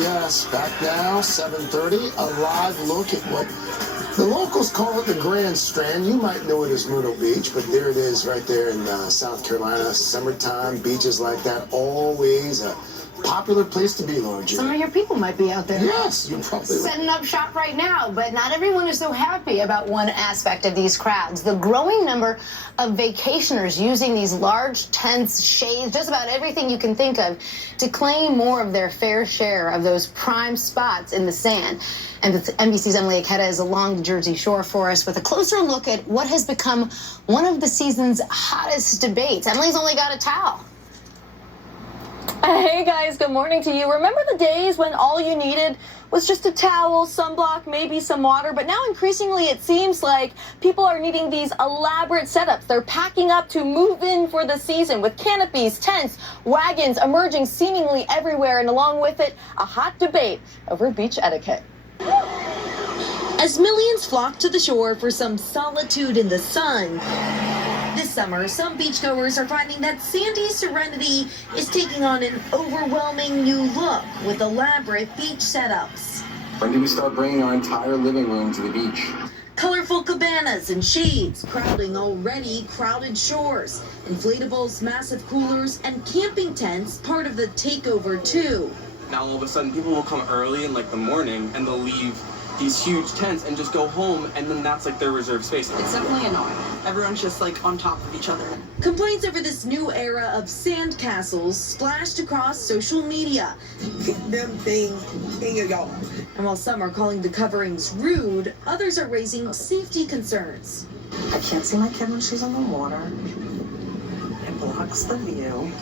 Yes, back now, 7:30. A live look at what the locals call it the Grand Strand. You might know it as Myrtle Beach, but there it is right there in South Carolina. Summertime, beaches like that, always a popular place to be, Laura G. Some of your people might be out there. Yes, you're probably right. Setting up shop right now, but not everyone is so happy about one aspect of these crowds. The growing number of vacationers using these large tents, shades, just about everything you can think of to claim more of their fair share of those prime spots in the sand. And NBC's Emilie Ikeda is along the Jersey Shore for us with a closer look at what has become one of the season's hottest debates. Emily's only got a towel. Hey guys, good morning to you. Remember the days when all you needed was just a towel, sunblock, maybe some water, but now increasingly it seems like people are needing these elaborate setups. They're packing up to move in for the season with canopies, tents, wagons emerging seemingly everywhere, and along with it, a hot debate over beach etiquette. As millions flock to the shore for some solitude in the sun, this summer, some beachgoers are finding that sandy serenity is taking on an overwhelming new look with elaborate beach setups. When did we start bringing our entire living room to the beach? Colorful cabanas and shades crowding already crowded shores. Inflatables, massive coolers, and camping tents part of the takeover too. Now all of a sudden people will come early in like the morning and they'll leave these huge tents and just go home, and then that's like their reserved space. It's definitely annoying. Everyone's just like on top of each other. Complaints over this new era of sand castles splashed across social media. Keep them things in your yard. And while some are calling the coverings rude, others are raising safety concerns. I can't see my kid when she's in the water. It blocks the view.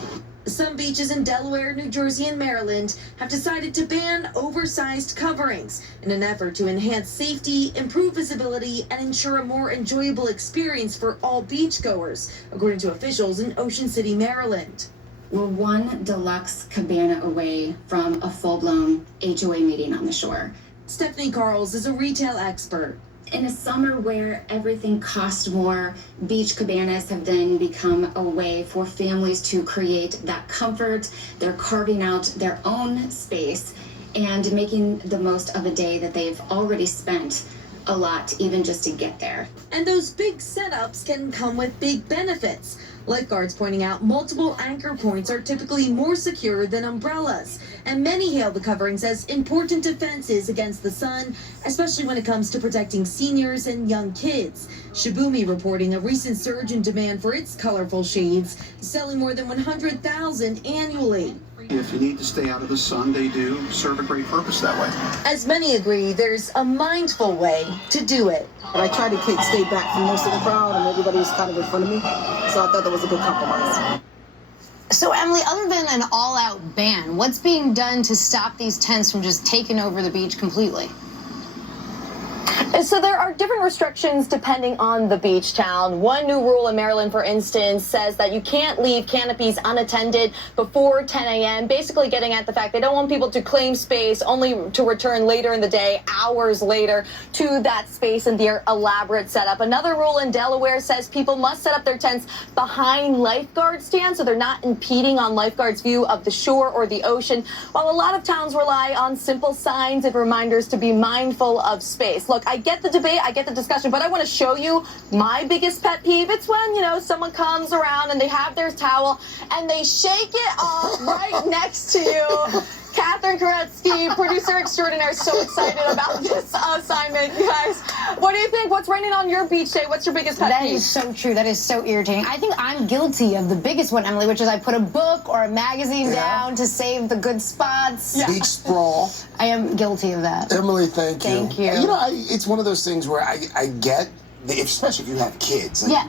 Some beaches in Delaware, New Jersey, and Maryland have decided to ban oversized coverings in an effort to enhance safety, improve visibility, and ensure a more enjoyable experience for all beachgoers, according to officials in Ocean City, Maryland. We're one deluxe cabana away from a full-blown HOA meeting on the shore. Stephanie Carls is a retail expert. In a summer where everything costs more, beach cabanas have then become a way for families to create that comfort. They're carving out their own space and making the most of a day that they've already spent a lot, even just to get there. And those big setups can come with big benefits. Lifeguards pointing out multiple anchor points are typically more secure than umbrellas, and many hail the coverings as important defenses against the sun, especially when it comes to protecting seniors and young kids. Shibumi reporting a recent surge in demand for its colorful shades, selling more than 100,000 annually. If you need to stay out of the sun, they do serve a great purpose that way. As many agree, there's a mindful way to do it. But I tried to stay back from most of the crowd, and everybody was kind of in front of me. So I thought that was a good compromise. So, Emilie, other than an all-out ban, what's being done to stop these tents from just taking over the beach completely? So there are different restrictions depending on the beach town. One new rule in Maryland, for instance, says that you can't leave canopies unattended before 10 a.m., basically getting at the fact they don't want people to claim space only to return later in the day, hours later, to that space in their elaborate setup. Another rule in Delaware says people must set up their tents behind lifeguard stands so they're not impeding on lifeguards' view of the shore or the ocean, while a lot of towns rely on simple signs and reminders to be mindful of space. Look, I get the debate, I get the discussion, but I want to show you my biggest pet peeve. It's when, someone comes around and they have their towel and they shake it off right next to you. Catherine Koretsky, producer extraordinaire, so excited about this assignment, you guys. What do you think? What's raining on your beach day? What's your biggest pet peeve? That is so true. That is so irritating. I think I'm guilty of the biggest one, Emilie, which is I put a book or a magazine down to save the good spots. Yeah. Beach sprawl. I am guilty of that. Emilie, thank you. Thank you. It's one of those things where I get, especially if you have kids. Yeah.